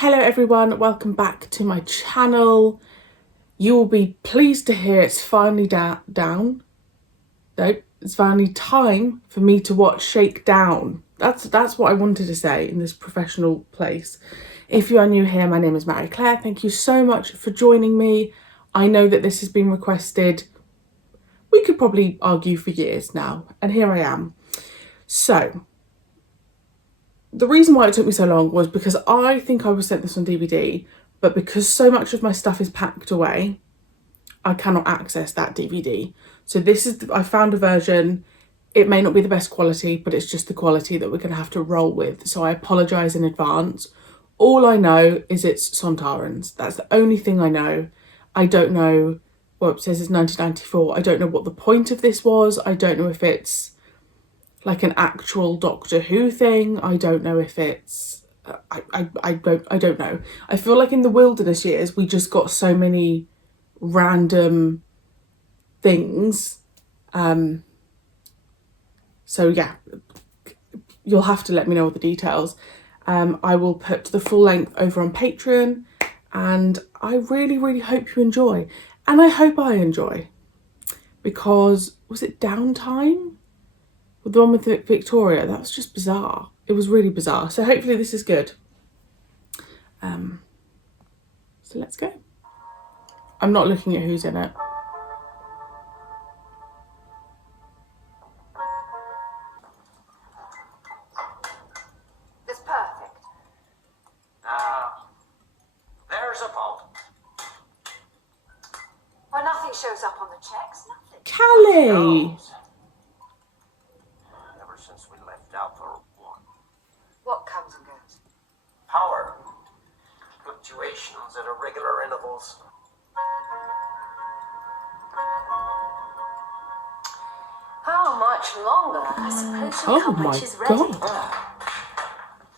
Hello everyone, welcome back to my channel. You will be pleased to hear it's finally it's finally time for me to watch Shakedown. That's what I wanted to say in this professional place. If you are new here, my name is Marie-Clare. Thank you so much for joining me. I know that this has been requested, we could probably argue for years now, and here I am. So, the reason why it took me so long was because I think I was sent this on DVD, but because so much of my stuff is packed away, I cannot access that DVD. So I found a version. It may not be the best quality, but it's just the quality that we're going to have to roll with. So I apologise in advance. All I know is it's Sontarans. That's the only thing I know. I don't know, well, it says it's 1994. I don't know what the point of this was. I don't know if it's like an actual Doctor Who thing. I don't know if it's I don't know. I feel like in the wilderness years we just got so many random things. So yeah, you'll have to let me know all the details. I will put the full length over on Patreon, and I really hope you enjoy. And I hope I enjoy, because was it Downtime? The one with Victoria, that was just bizarre. It was really bizarre. So hopefully this is good. So let's go. I'm not looking at who's in it. It's perfect. There's a fault. Well, nothing shows up on the checks. Nothing. Callie! Ever since we left Alpha 1. What comes and goes? Power. Fluctuations at irregular intervals. How much longer? I suppose Oh your coverage my is ready. God.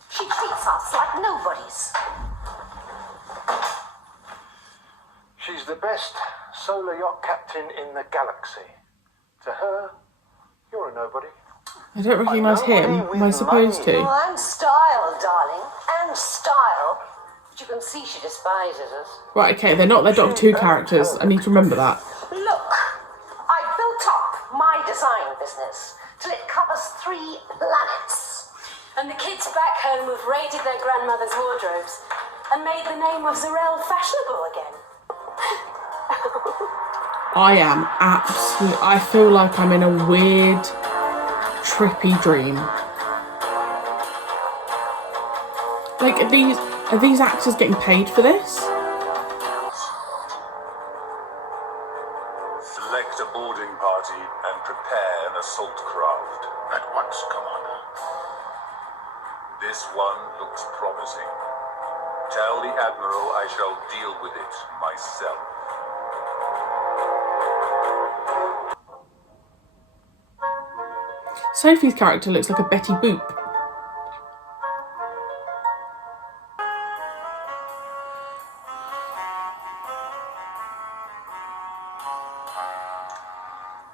She treats us like nobodies. She's the best solar yacht captain in the galaxy. To her, you're a nobody. I don't recognise him. Am I supposed to? Well, I'm style, darling. And style. But you can see she despises us. Right, okay, they're not their Doctor Who characters. I need to remember that. Look, I built up my design business till it covers 3 planets. And the kids back home have raided their grandmother's wardrobes and made the name of Zarel fashionable again. I am absolutely... I feel like I'm in a weird, trippy dream. Like, are these actors getting paid for this? Select a boarding party and prepare an assault craft. At once, Commander. This one looks promising. Tell the Admiral I shall deal with it myself. Sophie's character looks like a Betty Boop.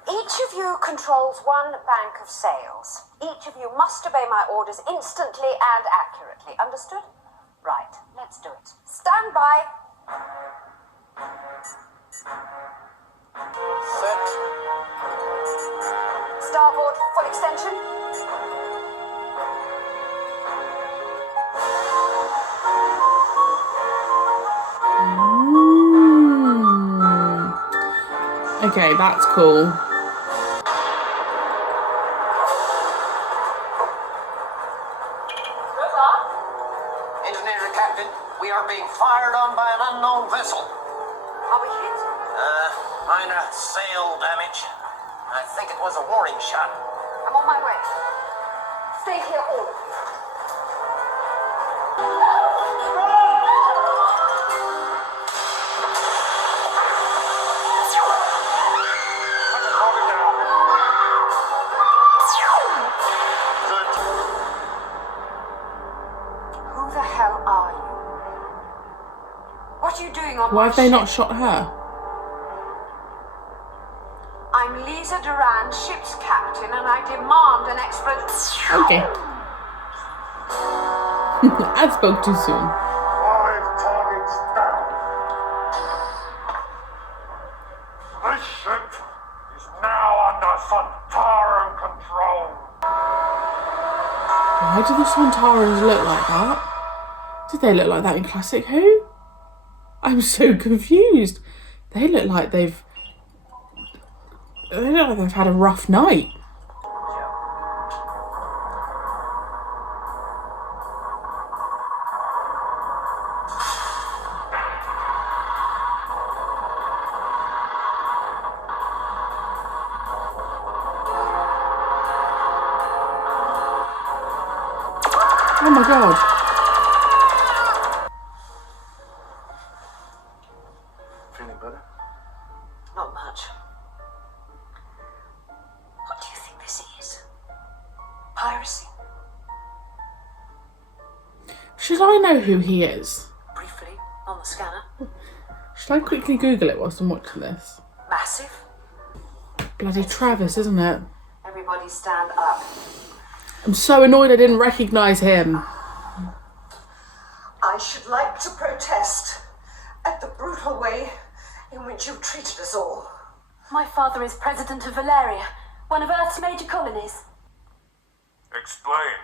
Each of you controls one bank of sales. Each of you must obey my orders instantly and accurately. Understood? Right, let's do it. Stand by. Set. Starboard, full extension. Okay, that's cool. Engineer Captain, we are being fired on by an unknown vessel. Are we hit? Minor sail damage. I think it was a warning shot. I'm on my way. Stay here, all of you. Who the hell are you? What are you doing on Why my have they ship? not shot her? I'm Lisa Duran, ship's captain, and I demand an explanation. Okay. I spoke too soon. Why Why do the Sontarans look like that? Did they look like that in Classic Who? I'm so confused. They look like they've had a rough night. Oh my god. Feeling better? Not much. What do you think this is? Piracy? Should I know who he is? Briefly, on the scanner. Should I quickly Google it whilst I'm watching this? Massive. Bloody Travis, isn't it? Everybody stand up. I'm so annoyed I didn't recognise him. I should like to protest at the brutal way in which you've treated us all. My father is president of Valeria, one of Earth's major colonies. Explain.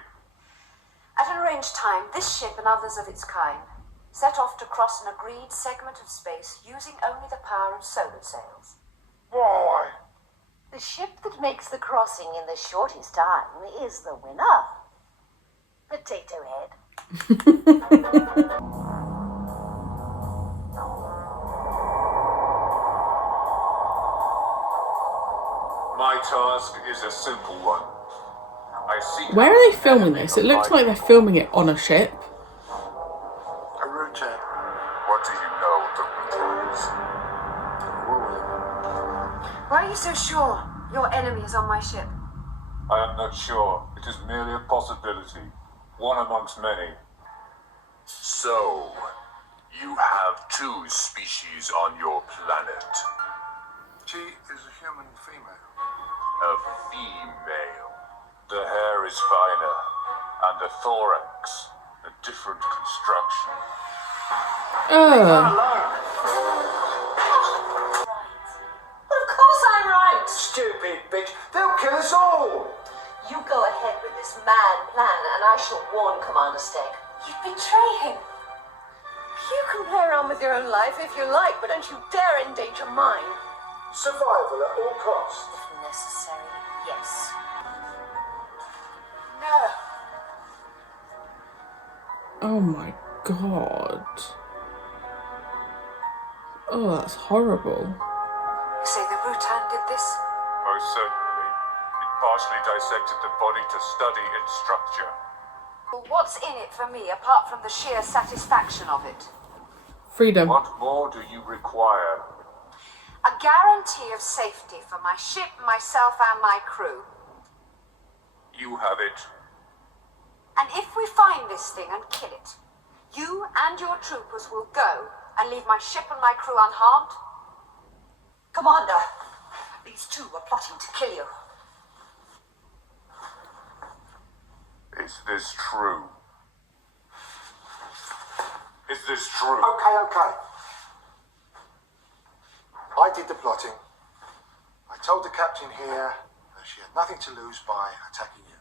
At an arranged time, this ship and others of its kind set off to cross an agreed segment of space using only the power of solar sails. Why? The ship that makes the crossing in the shortest time is the winner. Potato Head. My task is a simple one. I seek Where out are they the filming enemy this? It of looks my like they're filming it on a ship. A routine. What do you know of the routines? Why are you so sure your enemy is on my ship? I am not sure. It is merely a possibility. One amongst many. So, you have two species on your planet. She is a human female. A female. The hair is finer, and the thorax a different construction. Of course I'm right. Stupid bitch. They'll kill us all. You go ahead with this mad plan and I shall warn Commander Steck. You betray him. You can play around with your own life if you like, but don't you dare endanger mine. Survival at all costs. If necessary, yes. No. Oh my god. Oh, that's horrible. You say the Rutan did this? Most certainly. It partially dissected the body to study its structure. Well, what's in it for me apart from the sheer satisfaction of it? Freedom. What more do you require? A guarantee of safety for my ship, myself, and my crew. You have it. And if we find this thing and kill it, you and your troopers will go and leave my ship and my crew unharmed? Commander, these two are plotting to kill you. Is this true? Is this true? Okay. I did the plotting. I told the captain here that she had nothing to lose by attacking you.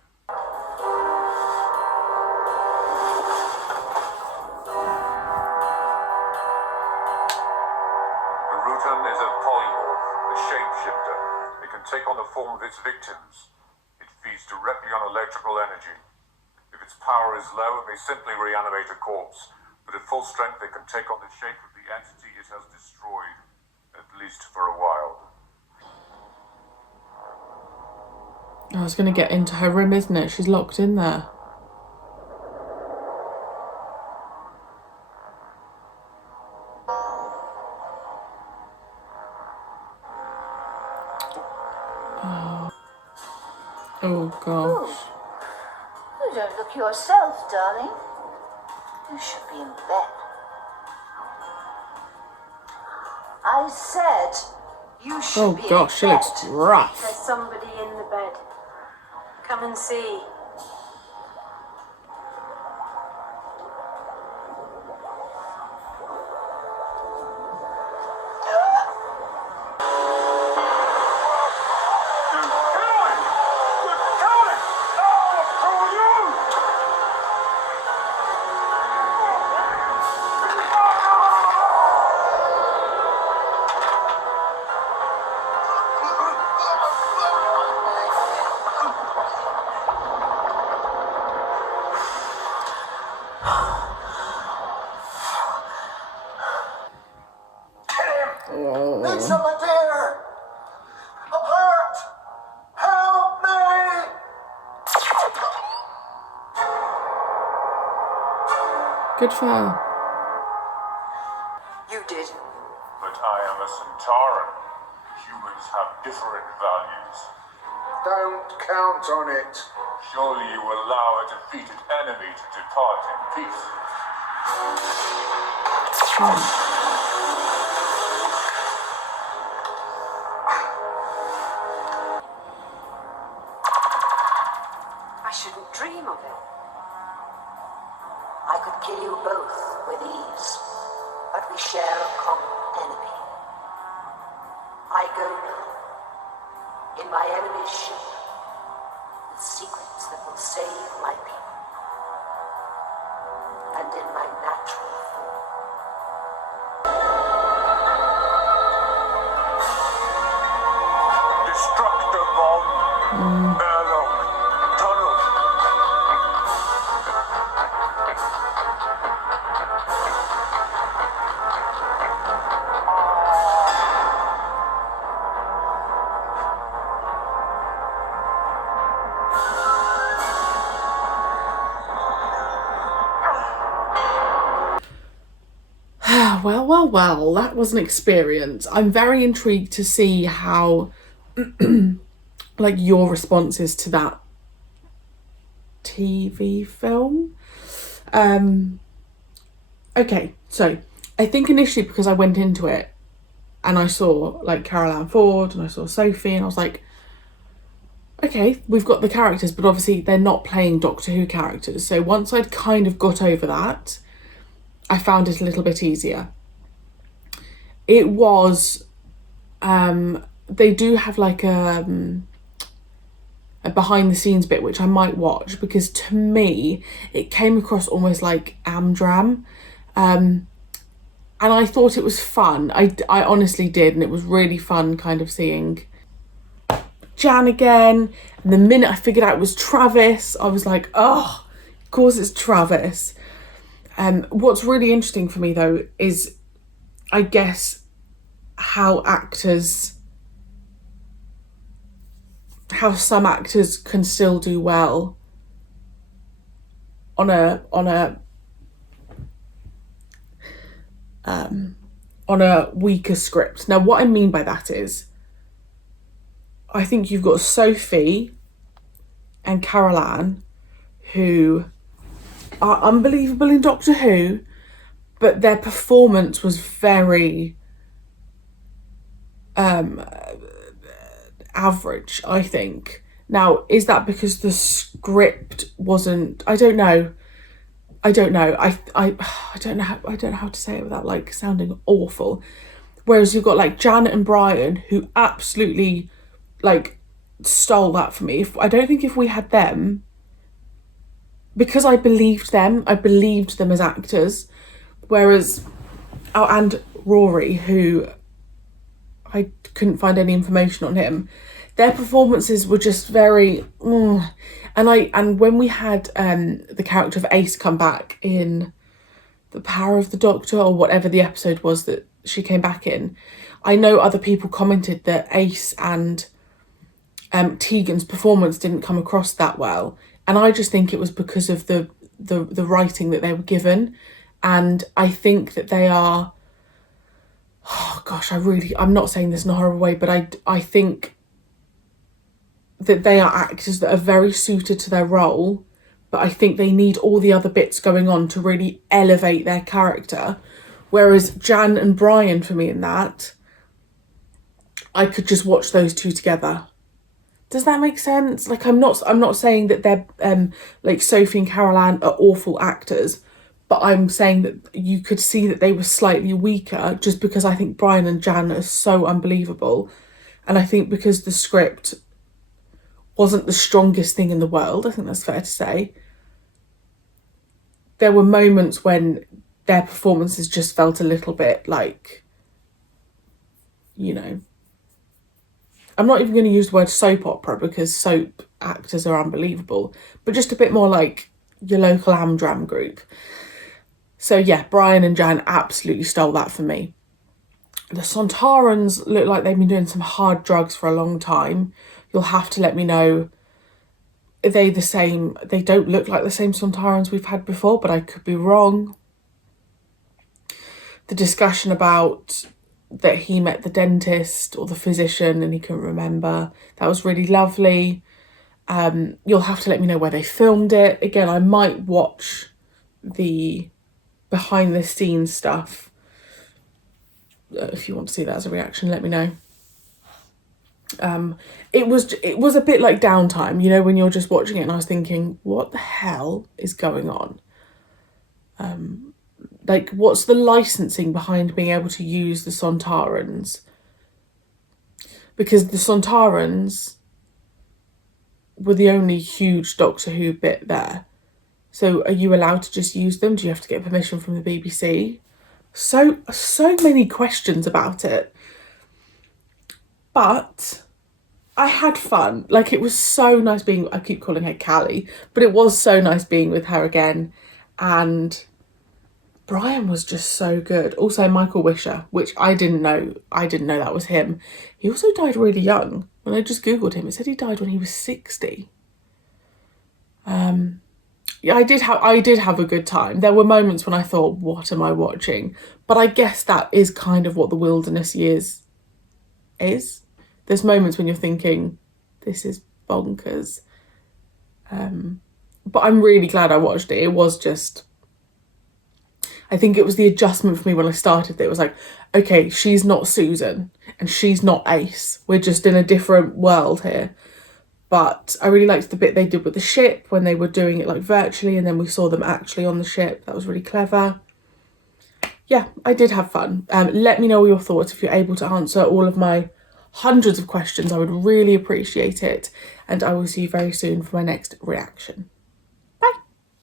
The Rutan is a polymorph, a shapeshifter. It can take on the form of its victims. It feeds directly on electrical energy. If its power is low, it may simply reanimate a corpse. But at full strength, it can take on the shape of the entity it has destroyed, at least for a while. I was going to get into her room, isn't it? She's locked in there. Oh gosh. You don't look yourself, darling. You should be in bed. I said you should Oh be in gosh, she bed. looks rough. There's somebody in the bed. Come and see. Lisa, my dear! I'm hurt! Help me! Good for her. You did. But I am a Sontaran. Humans have different values. Don't count on it. Surely you will allow a defeated enemy to depart in peace. I shouldn't dream of it. I could kill you both with ease, but we share a common enemy. I go now, in my enemy's ship, with secrets that will save my people, and in my natural form. Destructor bomb. Airlock. Tunnel. Well, that was an experience. I'm very intrigued to see how, like, your responses to that TV film. Okay, so I think initially because I went into it and I saw, like, Carol Ann Ford and I saw Sophie and I was like, okay, we've got the characters, but obviously they're not playing Doctor Who characters. So once I'd kind of got over that, I found it a little bit easier. It was, they do have like a behind the scenes bit, which I might watch, because to me, it came across almost like Amdram. And I thought it was fun. I honestly did. And it was really fun kind of seeing Jan again. And the minute I figured out it was Travis, I was like, oh, of course it's Travis. What's really interesting for me though is, I guess, how some actors can still do well on a weaker script. Now, what I mean by that is, I think you've got Sophie and Carol Ann, who are unbelievable in Doctor Who, but their performance was very average, I think. Now, is that because the script wasn't? I don't know. I don't know how to say it without like sounding awful. Whereas you've got like Janet and Brian, who absolutely like stole that for me. I don't think if we had them, because I believed them as actors. Whereas, and Rory, who I couldn't find any information on him, their performances were just very, and when we had the character of Ace come back in The Power of the Doctor, or whatever the episode was that she came back in, I know other people commented that Ace and Tegan's performance didn't come across that well, and I just think it was because of the writing that they were given. And I think that they are, oh gosh, I'm not saying this in a horrible way, but I think that they are actors that are very suited to their role, but I think they need all the other bits going on to really elevate their character. Whereas Jan and Brian, for me in that, I could just watch those two together. Does that make sense? Like, I'm not saying that they're like Sophie and Carol Ann are awful actors, but I'm saying that you could see that they were slightly weaker just because I think Brian and Jan are so unbelievable. And I think because the script wasn't the strongest thing in the world, I think that's fair to say, there were moments when their performances just felt a little bit like, you know, I'm not even going to use the word soap opera because soap actors are unbelievable, but just a bit more like your local Amdram group. So yeah, Brian and Jan absolutely stole that for me. The Sontarans look like they've been doing some hard drugs for a long time. You'll have to let me know, are they the same? They don't look like the same Sontarans we've had before, but I could be wrong. The discussion about that he met the dentist or the physician and he couldn't remember, that was really lovely. You'll have to let me know where they filmed it. Again, I might watch the behind the scenes stuff. If you want to see that as a reaction, let me know. It was a bit like downtime, you know, when you're just watching it and I was thinking, what the hell is going on? Like, what's the licensing behind being able to use the Sontarans? Because the Sontarans were the only huge Doctor Who bit there. So are you allowed to just use them? Do you have to get permission from the BBC? So many questions about it. But I had fun. Like, it was so nice being, I keep calling her Callie, but it was so nice being with her again. And Brian was just so good. Also, Michael Wisher, which I didn't know that was him. He also died really young. When I just Googled him, it said he died when he was 60. Yeah, I did have a good time. There were moments when I thought, what am I watching? But I guess that is kind of what the Wilderness Years is. There's moments when you're thinking, this is bonkers. But I'm really glad I watched it. It was just, I think it was the adjustment for me when I started. It was like, okay, she's not Susan and she's not Ace. We're just in a different world here. But I really liked the bit they did with the ship when they were doing it like virtually and then we saw them actually on the ship. That was really clever. Yeah, I did have fun. Let me know all your thoughts. If you're able to answer all of my hundreds of questions, I would really appreciate it. And I will see you very soon for my next reaction.